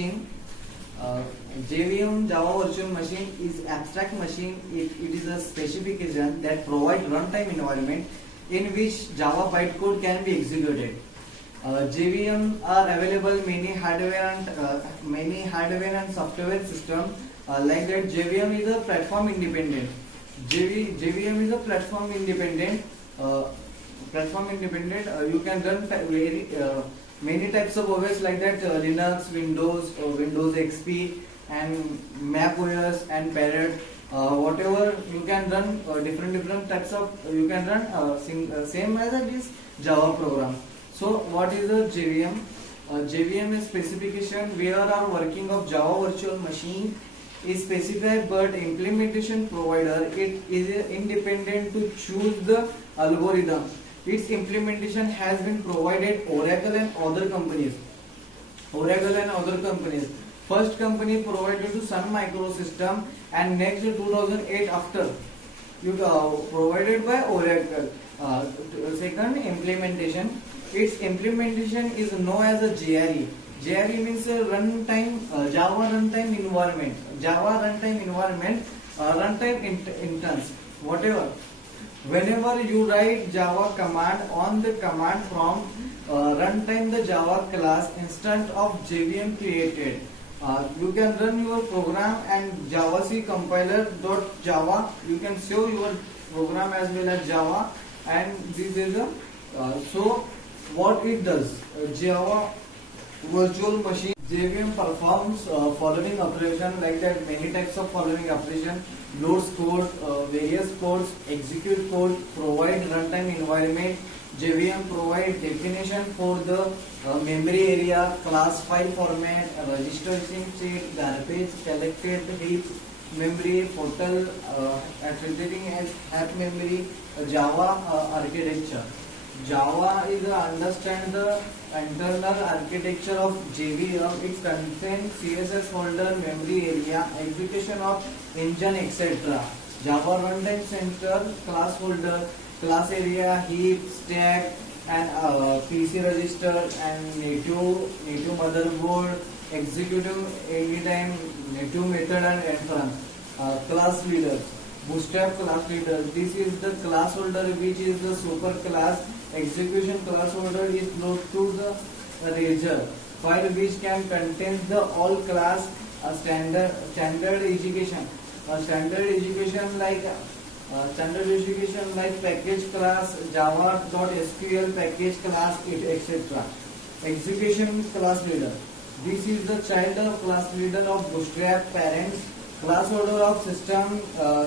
machine. Uh, JVM Java Virtual Machine is abstract machine. It is a specification that provides runtime environment in which Java bytecode can be executed. JVM are available many hardware and software system like that. JVM is a platform independent. JVM is a platform independent. You can run many types of OS like that, Linux, Windows, Windows XP, and Mac OS and Parrot. Whatever you can run different types of you can run same as it is Java program. So what is the JVM? JVM is specification where our working of Java virtual machine is specified, but implementation provider it is independent to choose the algorithm. Its implementation has been provided Oracle and other companies. First company provided to Sun Microsystem, and next 2008 after you provided by Oracle. Second implementation. Its implementation is known as a JRE. JRE means Java runtime environment. Runtime instance. Whatever. Whenever you write Java command on the command prompt, runtime the Java class instance of JVM created. You can run your program and JavaC compiler.java. You can save your program as well as Java, and this is a so what it does. Java virtual machine JVM performs following operation like that, many types of following operation: loads code, various codes, execute code, provide runtime environment. JVM provide definition for the memory area, class file format, registration state, garbage collected, heap memory, total treating as heap memory. Java architecture. Java is understand the internal architecture of JVM. It contains CSS folder, memory area, execution of engine, etc. Java runtime center, class folder, class area, heap, stack, and PC register, and native motherboard, executive anytime, native method and inference. Class leaders. Bootstrap class leader. This is the class holder which is the super class. Execution class holder is load to the razor file which can contain the all class. Standard education. Standard education like package class, java.sql package class, etc. Execution class leader. This is the child of class leader of Bootstrap. Parents. Class holder of system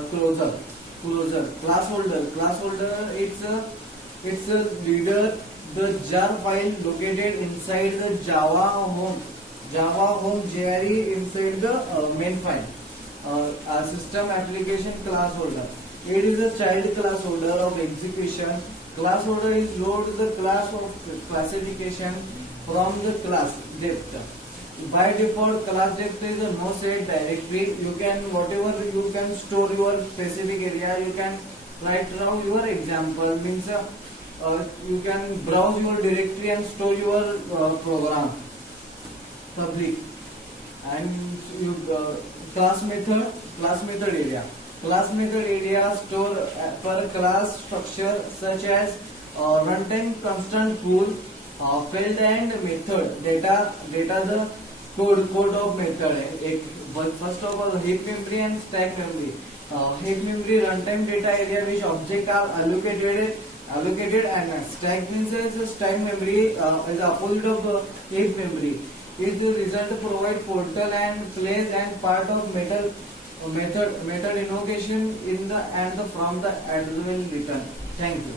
closer. Class holder it's a leader, the jar file located inside the Java home JRE inside the main file. System application class holder. It is a child class holder of execution. Class holder is load the class of classification from the class depth. By default, class depth is a no set directory. You can whatever you can store your specific area. You can write down your example means. You can browse your directory and store your program. Public and you class method area. Class method area store per class structure such as runtime constant pool, field and method data the code of method. First of all, heap memory and stack memory. Heap memory runtime data area which objects are allocated, and stack means stack memory is the opposite of heap memory. Is the result provide portal and place and part of method invocation in the and from the as well return. Thank you.